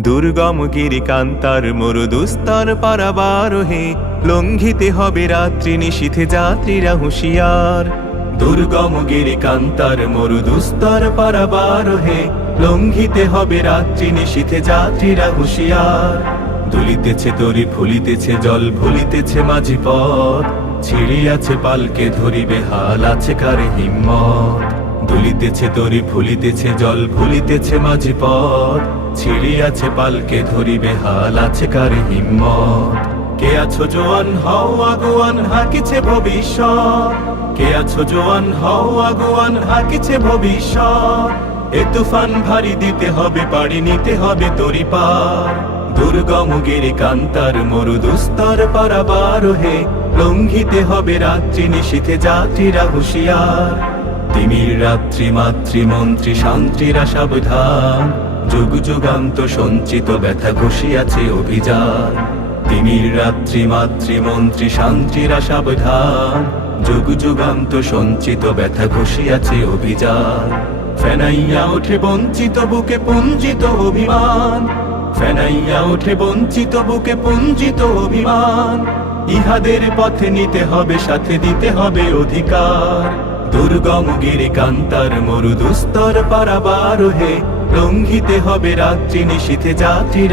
দুর্গম গিরি কান্তার মরুদুস্তর পারাবার হে লঙ্ঘিতে হবে রাত্রি নিশীথে যাত্রীরা হুঁশিয়ার। দুর্গম গিরি কান্তার মরুদুস্তর পারাবার হে লঙ্ঘিতে হবে রাত্রি নিশীথে যাত্রীরা হুঁশিয়ার। দুলিতেছে দড়ি, ফুলিতেছে জল, ভুলিতেছে মাঝি পথ ছিড়িয়াছে পালকে ধরিবে, হাল আছে কারে হিম্মত। দুলিতেছে তরি, ফুলিতেছে জল ভুলিতেছে মাঝি পথ। ছিড়িয়াছে পালকে ধরিবে হাল, আছে কারে হিম্মত। কে আছো জোয়ান, হও আগুয়ান, হাকিছে ভবিষ্যৎ। কে আছো জোয়ান, হও আগুয়ান, হাকিছে ভবিষ্যৎ। এ তুফান ভারী দিতে হবে, পাড়ি নিতে হবে তরি পার। দুর্গম গিরি কান্তার, মরুদুস্তর পারাবার হে লঙ্ঘিতে হবে রাত্রি নিশীথে যাত্রীরা হুঁশিয়ার। তিমির রাত্রি মাতৃমন্ত্রী শান্তিরা সাবধান। যুগ যুগান্ত সঞ্চিত ব্যথা ঘষিয়াছে অভিযান। তিমির রাত্রি মাতৃমন্ত্রী শান্তিরা সাবধান। যুগ যুগান্ত সঞ্চিত ব্যথা ঘষিয়াছে অভিযান। ফেনাইয়া ওঠে বঞ্চিত বুকে পুঞ্জিত অভিমান। ফেনাইয়া ওঠে বঞ্চিত বুকে পুঞ্জিত অভিমান। ইহাদের পথে নিতে হবে, সাথে দিতে হবে অধিকার। দুর্গম গিরি কান্তার মরুদুস্তর পারাবার হে লঙ্ঘিতে হবে রাত্রি নিশীথে যাত্রীরা